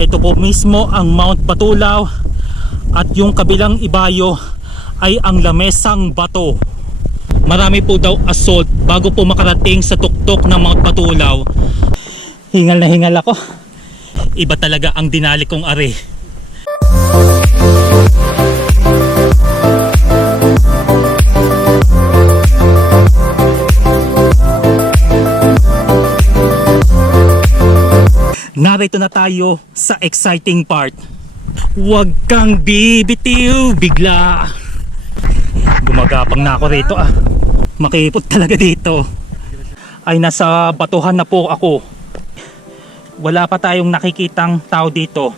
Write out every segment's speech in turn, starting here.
Ito po mismo ang Mount Batulaw at yung kabilang ibayo ay ang Lamesang Bato. Marami po daw assault bago po makarating sa tuktok ng Mount Batulaw. Hingal na hingal ako. Iba talaga ang dinali kong are. Narito na tayo sa exciting part. Huwag kang bibitiw bigla. Gumagapang na ako rito ah. Makipot talaga dito. Ay nasa batuhan na po ako. Wala pa tayong nakikitang tao dito.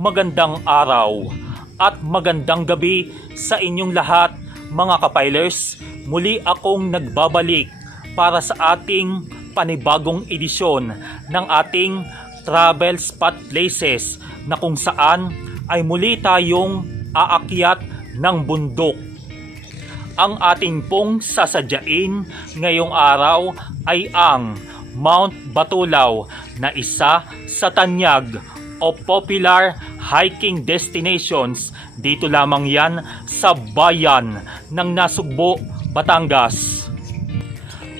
Magandang araw at magandang gabi sa inyong lahat mga kapilers. Muli akong nagbabalik para sa ating panibagong edisyon ng ating travel spot places na kung saan ay muli tayong aakyat ng bundok. Ang ating pong sasadyain ngayong araw ay ang Mount Batulaw na isa sa tanyag o popular hiking destinations. Dito lamang yan sa bayan ng Nasugbo, Batangas.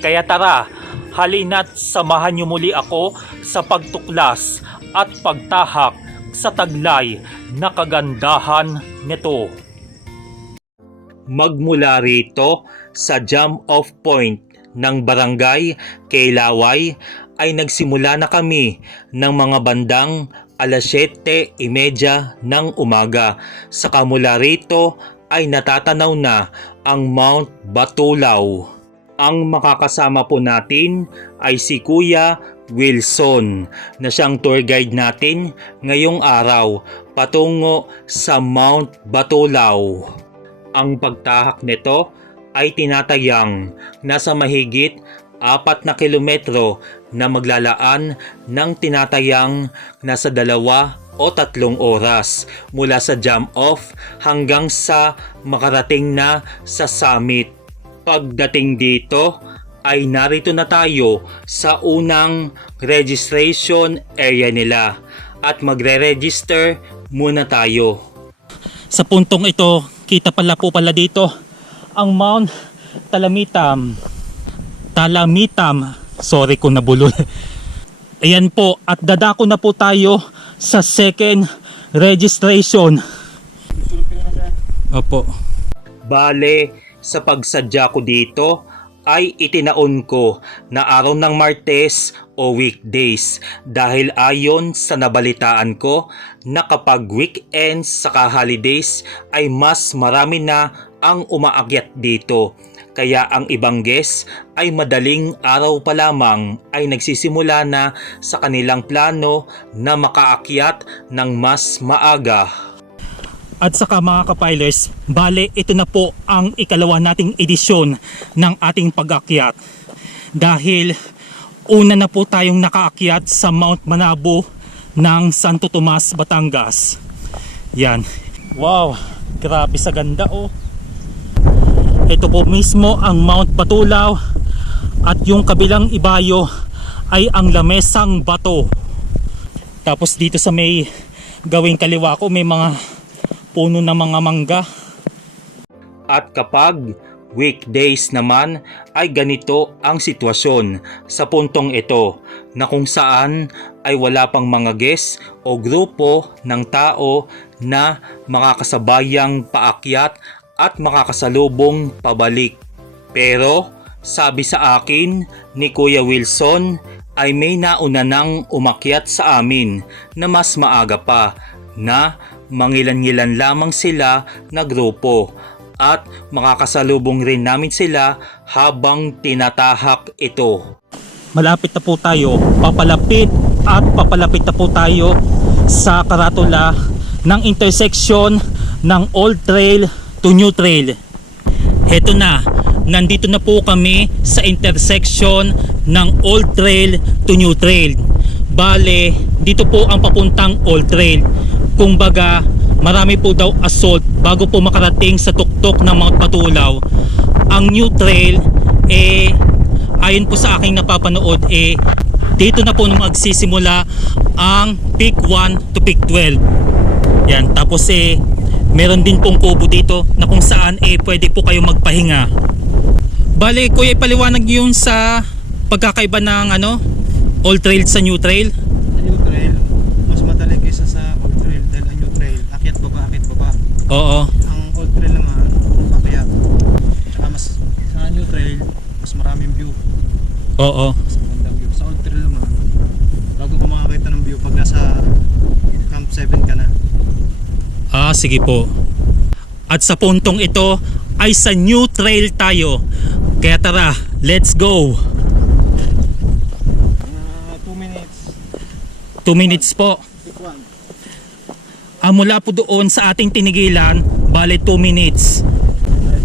Kaya tara, halina't samahan niyo muli ako sa pagtuklas at pagtahak sa taglay na kagandahan nito. Magmula rito sa jump off point ng Barangay Kailaway ay nagsimula na kami ng mga bandang alas 7:30 ng umaga. Saka mula rito ay natatanaw na ang Mount Batulaw. Ang makakasama po natin ay si Kuya Wilson na siyang tour guide natin ngayong araw patungo sa Mount Batulaw. Ang pagtahak nito ay tinatayang nasa mahigit 4 na kilometro na maglalaan ng tinatayang nasa 2 o 3 oras mula sa jump off hanggang sa makarating na sa summit. Pagdating dito ay narito na tayo sa unang registration area nila at magre-register muna tayo. Sa puntong ito, kita pala dito ang Mount Talamitam. Sorry kung nabulol. Ayan po, at dadako na po tayo sa second registration. Opo. Bale, sa pagsadya ko dito ay itinaon ko na araw ng Martes o weekdays dahil ayon sa nabalitaan ko na kapag weekends saka holidays ay mas marami na ang umaakyat dito. Kaya ang ibang guests ay madaling araw pa lamang ay nagsisimula na sa kanilang plano na makaakyat ng mas maaga. At saka mga kapilers, bale ito na po ang ikalawa nating edisyon ng ating pag-akyat. Dahil una na po tayong nakaakyat sa Mount Manabo ng Santo Tomas, Batangas. Yan. Wow, grabe sa ganda oh. Ito po mismo ang Mount Batulaw at yung kabilang ibayo ay ang Lamesang Bato. Tapos dito sa may gawing kaliwa ko may mga puno ng mga mangga. At kapag weekdays naman ay ganito ang sitwasyon sa puntong ito na kung saan ay wala pang mga guests o grupo ng tao na makakasabayang paakyat at makakasalubong pabalik. Pero sabi sa akin ni Kuya Wilson ay may nauna nang umakyat sa amin na mas maaga pa na mangilan-ngilan lamang sila na grupo at makakasalubong rin namin sila habang tinatahak ito. Malapit na po tayo, papalapit na po tayo sa karatula ng intersection ng Old Trail to New Trail. Heto na, nandito na po kami sa intersection ng Old Trail to New Trail. Bale, dito po ang papuntang Old Trail. Kumbaga, marami po daw assault bago po makarating sa tuktok ng mga patulaw. Ang New Trail, ayon po sa aking napapanood, dito na po magsisimula ang peak 1 to peak 12. Yan, tapos meron din pong kubo dito na kung saan pwede po kayo magpahinga. Bale, kuya, ipaliwanag yun sa pagkakaiba ng Old Trail sa New Trail. Sa New Trail, mas madali kaysa sa Old Trail dahil ang New Trail, akyat baba. Oo. Ang Old Trail naman, akyat. Tsaka mas sa New Trail, mas maraming view. Oo. Mas magandang view. Sa Old Trail naman, bago ka makakita ng view pag nasa Camp 7 ka na. Sige po. At sa puntong ito ay sa New Trail tayo. Kaya tara, let's go. 2 minutes. 2 minutes po. Pick 1. Mula po doon sa ating tinigilan, bale 2 minutes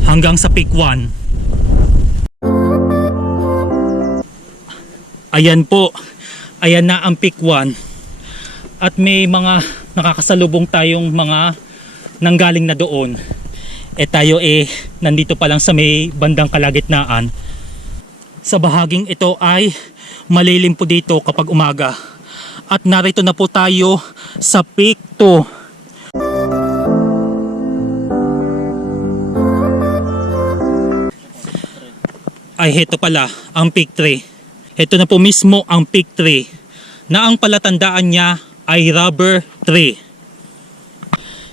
hanggang sa peak 1. Ayan po. Ayan na ang peak 1. At may mga nakakasalubong tayong mga nanggaling na doon. Tayo nandito pa lang sa may bandang kalagitnaan. Sa bahaging ito ay malilim po dito kapag umaga. At narito na po tayo sa peak 2. Ay, heto pala ang peak 3. Heto na po mismo ang peak 3 na ang palatandaan niya ay rubber 3.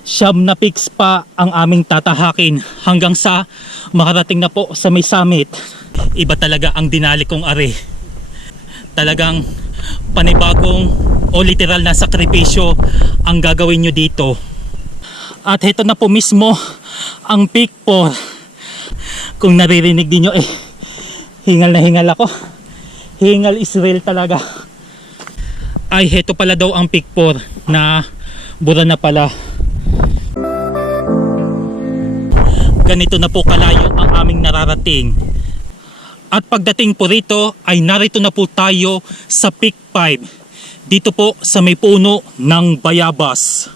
Siyam na peaks pa ang aming tatahakin hanggang sa makarating na po sa may summit. Iba talaga ang dinali kong are. Talagang panibagong o literal na sakripisyo ang gagawin nyo dito. At heto na po mismo ang peak 4. Kung naririnig niyo hingal na hingal ako. Hingal is real talaga. Ay, heto pala daw ang peak 4 na bura na pala. Ganito na po kalayo ang aming nararating. At pagdating po rito ay narito na po tayo sa peak 5. Dito po sa may puno ng bayabas.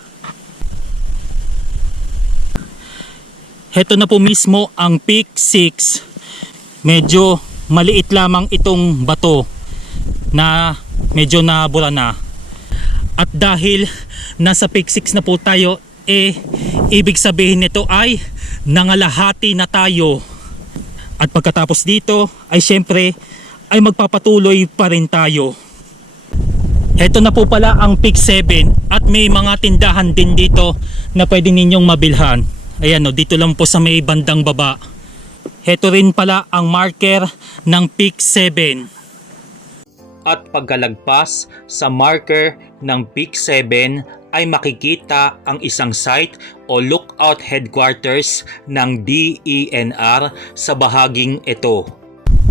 Heto na po mismo ang peak 6. Medyo maliit lamang itong bato na medyo nabura na. At dahil nasa peak 6 na po tayo, ibig sabihin nito ay nangalahati na tayo. At pagkatapos dito ay syempre ay magpapatuloy pa rin tayo. Heto na po pala ang peak 7 at may mga tindahan din dito na pwede ninyong mabilhan. Ayan, dito lang po sa may bandang baba. Heto rin pala ang marker ng peak 7. At pagkalagpas sa marker ng peak 7 ay makikita ang isang site o lookout headquarters ng DENR sa bahaging ito.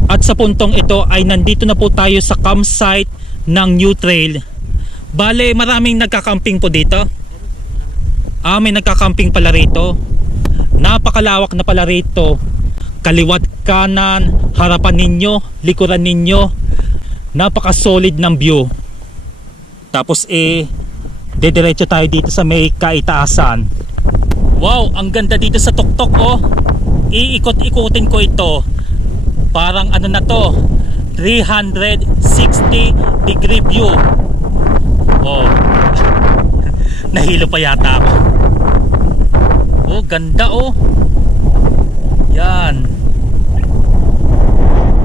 At sa puntong ito ay nandito na po tayo sa campsite ng New Trail. Bale, maraming nagkakamping po dito. May nagkakamping pala rito. Napakalawak na pala rito. Kaliwat kanan, harapan ninyo, likuran ninyo. Napaka-solid ng view. Tapos dediretso tayo dito sa may kaitaasan. Wow, ang ganda dito sa tuktok Iikot-ikutin ko ito. Parang na to, 360 degree view. Nahilo pa yata ako. Ganda Yan.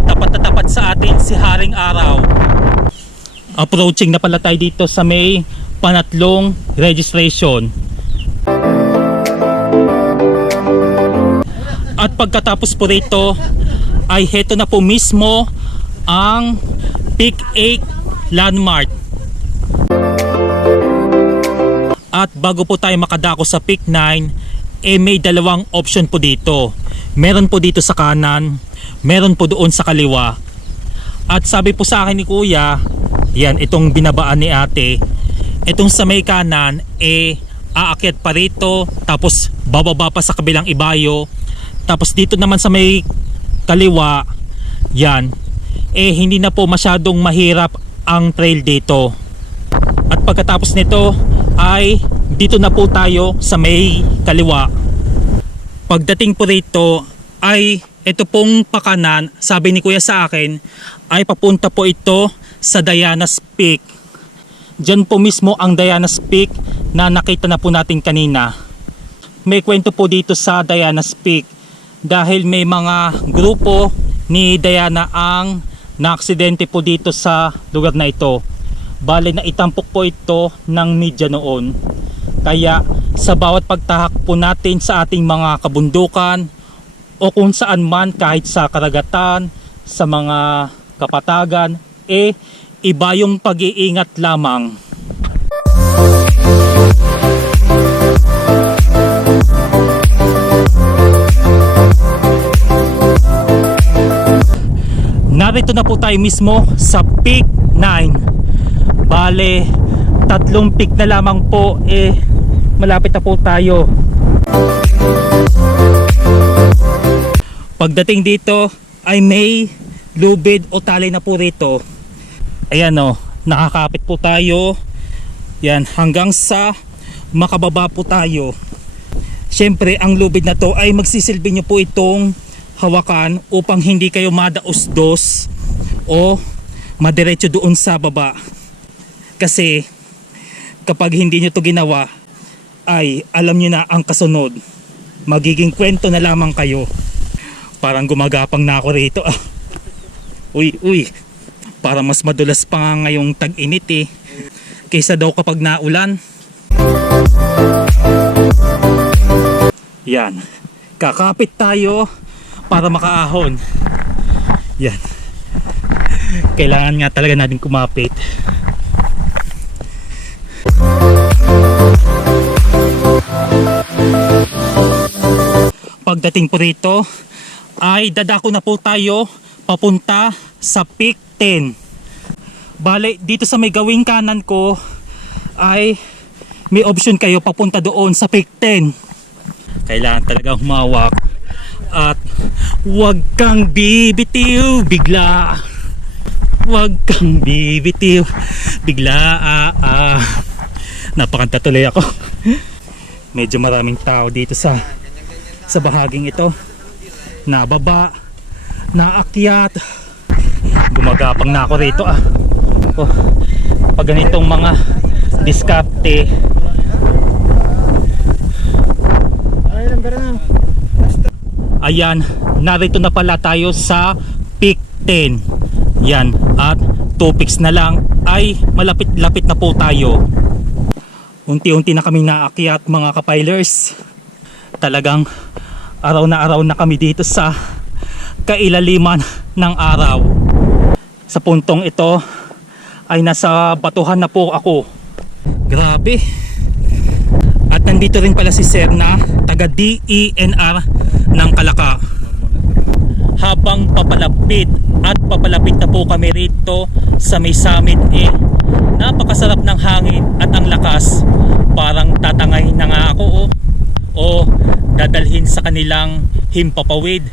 Tapat na tapat sa atin si Haring Araw. Approaching na pala tayo dito sa may panatlong registration. At pagkatapos po rito ay heto na po mismo ang Peak 8 landmark. At bago po tayo makadako sa Peak 9, may dalawang option po dito. Meron po dito sa kanan, meron po doon sa kaliwa. At sabi po sa akin ni kuya, yan, itong binabaan ni ate, itong sa may kanan aakyat pa rito, tapos bababa pa sa kabilang ibayo, tapos dito naman sa may kaliwa, yan, hindi na po masyadong mahirap ang trail dito. At pagkatapos nito ay dito na po tayo sa may kaliwa. Pagdating po rito ay ito pong pakanan, sabi ni kuya sa akin, ay papunta po ito sa Diana's Peak. Diyan po mismo ang Diana's Peak na nakita na po natin kanina. May kwento po dito sa Diana's Peak dahil may mga grupo ni Diana ang naaksidente po dito sa lugar na ito. Bale na itampok po ito ng media noon. Kaya sa bawat pagtahak po natin sa ating mga kabundukan o kung saan man, kahit sa karagatan, sa mga kapatagan, iba yung pag-iingat lamang. Narito na po tayo mismo sa Peak 9. Bale, 3 peak na lamang po, malapit na po tayo. Pagdating dito ay may lubid o talay na po rito. Ayan o, nakakapit po tayo. Yan, hanggang sa makababa po tayo. Siyempre, ang lubid na to ay magsisilbi nyo po itong hawakan upang hindi kayo madaos-dos o madiretso doon sa baba. Kasi kapag hindi nyo to ginawa ay alam nyo na ang kasunod. Magiging kwento na lamang kayo. Parang gumagapang na ako rito. Uy, para mas madulas pa nga ngayong tag-init kaysa daw kapag naulan. Yan, kakapit tayo para makaahon. Yan, kailangan nga talaga natin kumapit. Pagdating po rito ay dadako na po tayo papunta sa Peak 10. Bale, dito sa may gawing kanan ko ay may option kayo papunta doon sa Peak 10. Kailangan talaga humawak at huwag kang bibitiw bigla. Huwag kang bibitiw bigla. Napakanta tuloy ako. Medyo maraming tao dito sa bahaging ito. Nababa, naakyat. Gumagapang na ako rito pag ganitong mga diskarte. Ayan, narito na pala tayo sa Peak 10. Yan, at 2 peaks na lang ay malapit-lapit na po tayo. Unti-unti na kaming naakyat mga kapilers. Talagang araw na kami dito sa kailaliman ng araw. Sa puntong ito ay nasa batuhan na po ako. Grabe. At nandito rin pala si Sir na taga DENR ng Kalaka. Habang papalapit na po kami rito sa may summit, napakasarap ng hangin at ang lakas. Parang tatangay na nga ako o dadalhin sa kanilang himpapawid.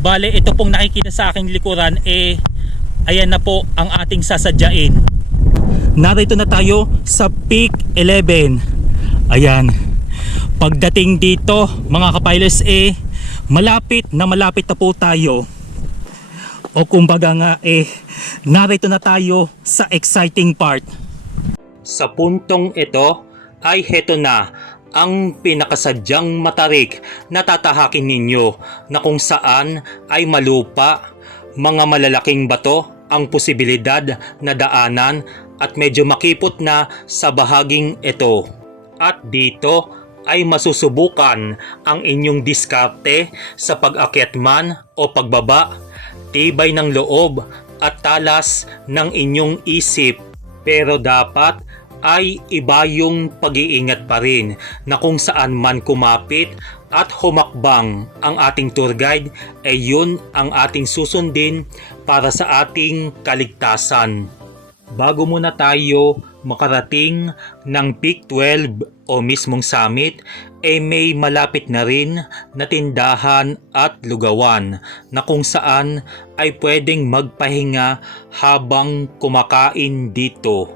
Bale, ito pong nakikita sa aking likuran, ayan na po ang ating sasadyain. Narito na tayo sa Peak 11. Ayan, pagdating dito mga kapilers, malapit na po tayo. O kumbaga nga, narito na tayo sa exciting part. Sa puntong ito ay heto na ang pinakasadyang matarik na tatahakin ninyo, na kung saan ay malupa, mga malalaking bato ang posibilidad na daanan at medyo makipot na sa bahaging ito. At dito ay masusubukan ang inyong diskarte sa pag-akyat man o pagbaba, tibay ng loob at talas ng inyong isip. Pero dapat ay iba yung pag-iingat pa rin, na kung saan man kumapit at humakbang ang ating tour guide, yun ang ating susundin para sa ating kaligtasan. Bago muna tayo makarating ng Peak 12 o mismong summit, may malapit na rin na tindahan at lugawan na kung saan ay pwedeng magpahinga habang kumakain dito.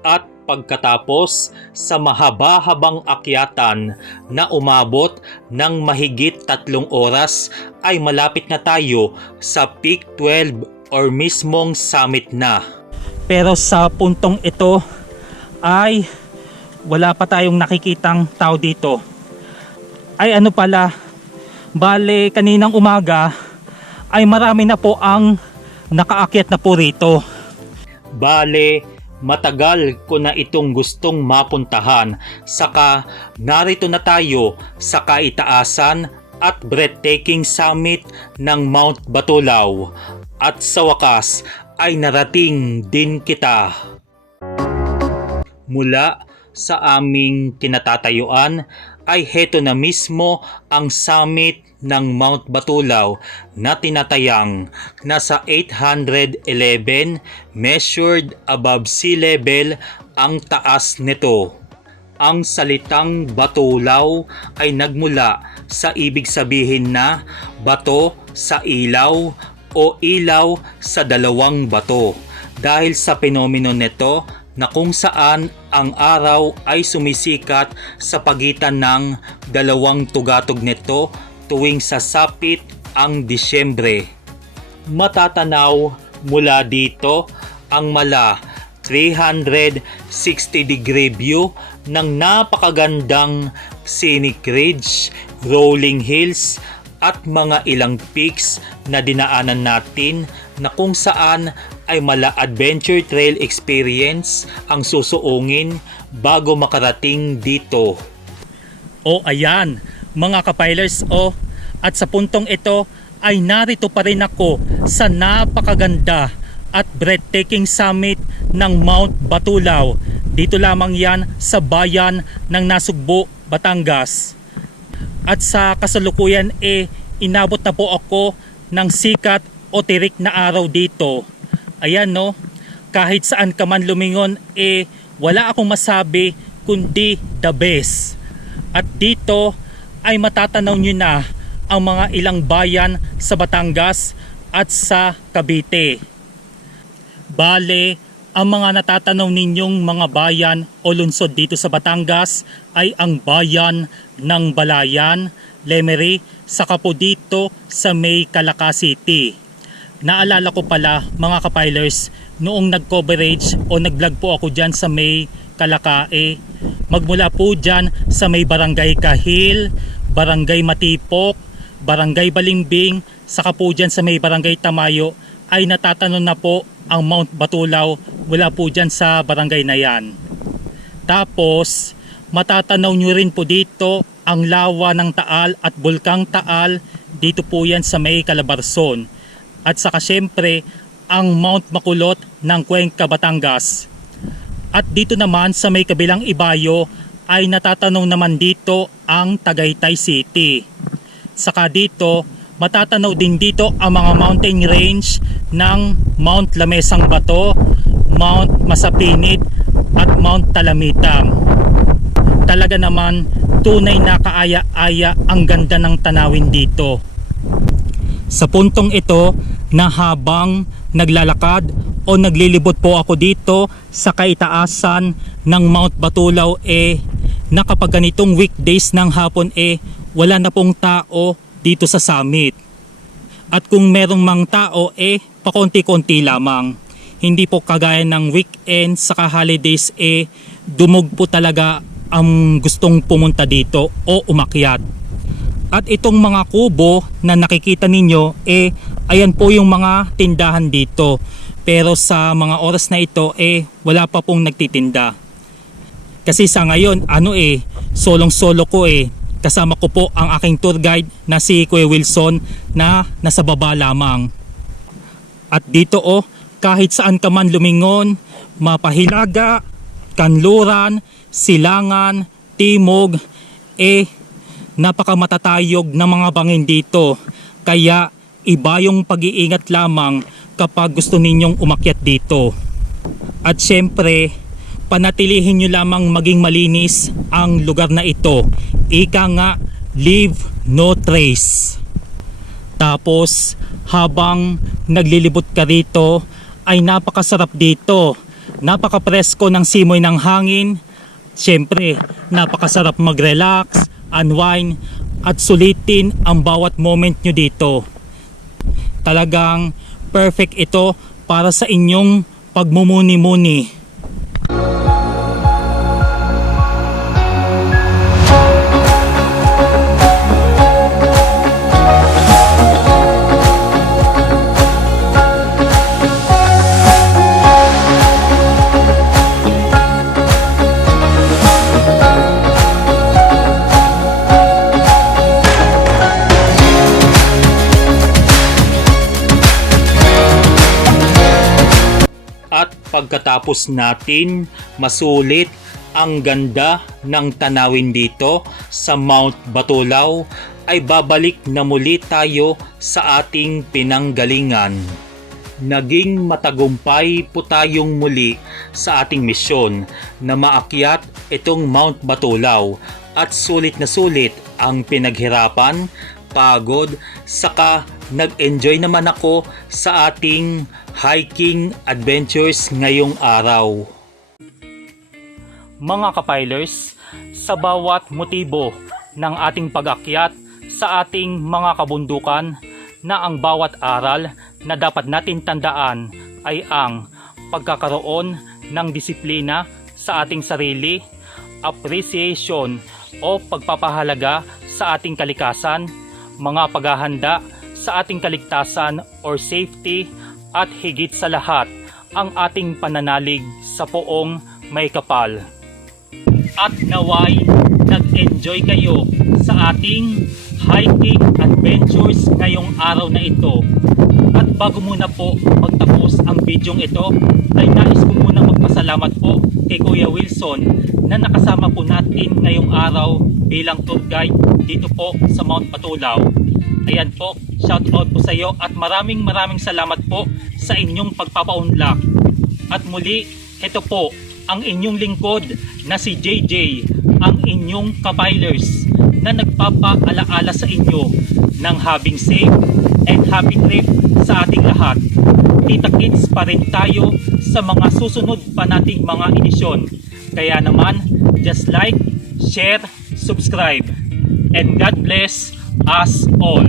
At pagkatapos sa mahaba-habang akyatan na umabot ng mahigit 3 oras ay malapit na tayo sa Peak 12 or mismong summit na. Pero sa puntong ito ay wala pa tayong nakikitang tao dito. Ay ano pala, bale kaninang umaga ay marami na po ang nakaakyat na po rito. Bale, matagal ko na itong gustong mapuntahan, saka narito na tayo sa kaitaasan at breathtaking summit ng Mount Batulaw. At sa wakas ay narating din kita. Mula sa aming kinatatayuan ay heto na mismo ang summit ng Mount Batulaw na tinatayang nasa 811 measured above sea level ang taas nito. Ang salitang Batulaw ay nagmula sa ibig sabihin na bato sa ilaw o ilaw sa dalawang bato dahil sa penomeno nito na kung saan ang araw ay sumisikat sa pagitan ng dalawang tugatog nito tuwing sasapit ang Disyembre. Matatanaw mula dito ang mala 360 degree view ng napakagandang scenic ridge, rolling hills at mga ilang peaks na dinaanan natin na kung saan ay mala adventure trail experience ang susuungin bago makarating dito. O ayan mga kapilers, at sa puntong ito ay narito pa rin ako sa napakaganda at breathtaking summit ng Mount Batulaw. Dito lamang yan sa bayan ng Nasugbu, Batangas. At sa kasalukuyan inabot na po ako ng sikat o tirik na araw dito. Ayan no, kahit saan ka man lumingon wala akong masabi kundi the best. At dito ay matatanaw nyo na ang mga ilang bayan sa Batangas at sa Cavite. Bale, ang mga natatanaw ninyong mga bayan o lungsod dito sa Batangas ay ang bayan ng Balayan, Lemery, saka po dito sa may Calaca City. Naalala ko pala mga kapilers, noong nag-coverage o nag-vlog po ako dyan sa may Calaca, magmula po dyan sa may Barangay Kahil, Barangay Matipok, Barangay Balimbing, saka po dyan sa may Barangay Tamayo ay natatanaw na po ang Mount Batulaw mula po dyan sa barangay na yan. Tapos matatanaw nyo rin po dito ang lawa ng Taal at Bulkang Taal, dito po yan sa may Calabarzon. At saka syempre ang Mount Makulot ng Cuenca, Batangas. At dito naman sa may kabilang ibayo ay natatanaw naman dito ang Tagaytay City. Saka dito matatanaw din dito ang mga mountain range ng Mount Lamesang Bato, Mount Masapinit at Mount Talamitang. Talaga naman tunay na kaaya-aya ang ganda ng tanawin dito. Sa puntong ito na habang naglalakad o naglilibot po ako dito sa kaitaasan ng Mount Batulaw na kapag ganitong weekdays ng hapon wala na pong tao dito sa summit. At kung merong mang tao pakonti-konti lamang. Hindi po kagaya ng weekend saka holidays dumog po talaga ang gustong pumunta dito o umakyat. At itong mga kubo na nakikita ninyo ayan po yung mga tindahan dito. Pero sa mga oras na ito wala pa pong nagtitinda. Kasi sa ngayon solong-solo ko kasama ko po ang aking tour guide na si Kuya Wilson na nasa baba lamang. At dito kahit saan ka man lumingon, Mapahilaga, Kanluran, Silangan, Timog, napakamatatayog ng mga bangin dito. Kaya iba yung pag-iingat lamang kapag gusto ninyong umakyat dito. At syempre, panatilihin nyo lamang maging malinis ang lugar na ito. Ika nga, leave no trace. Tapos habang naglilibot ka rito ay napakasarap dito. Napaka-presko ng simoy ng hangin. Siyempre, napakasarap mag-relax, unwind, at sulitin ang bawat moment nyo dito. Talagang perfect ito para sa inyong pagmumuni-muni. At pagkatapos natin masulit ang ganda ng tanawin dito sa Mount Batulaw, ay babalik na muli tayo sa ating pinanggalingan. Naging matagumpay po tayong muli sa ating misyon na maakyat itong Mount Batulaw, at sulit na sulit ang pinaghirapan, pagod, saka nag-enjoy naman ako sa ating hiking adventures ngayong araw. Mga kapilers, sa bawat motibo ng ating pag-akyat sa ating mga kabundukan, na ang bawat aral na dapat natin tandaan ay ang pagkakaroon ng disiplina sa ating sarili, appreciation o pagpapahalaga sa ating kalikasan, mga paghahanda sa ating kaligtasan or safety, at higit sa lahat ang ating pananalig sa poong may kapal. At naway nag-enjoy kayo sa ating hiking adventures ngayong araw na ito. At bago muna po magtapos ang bidyong ito, ay nais ko muna magpasalamat po kay Kuya Wilson na nakasama po natin ngayong araw bilang tour guide dito po sa Mount Batulaw. Ayan po, shout out po sa iyo at maraming salamat po sa inyong pagpapaunlak. At muli, ito po ang inyong lingkod na si JJ, ang inyong kapilers na nagpapaalaala sa inyo ng having safe and happy trip sa ating lahat. Kita-kits pa rin tayo sa mga susunod pa nating mga edisyon. Kaya naman, just like, share, subscribe, and God bless us all.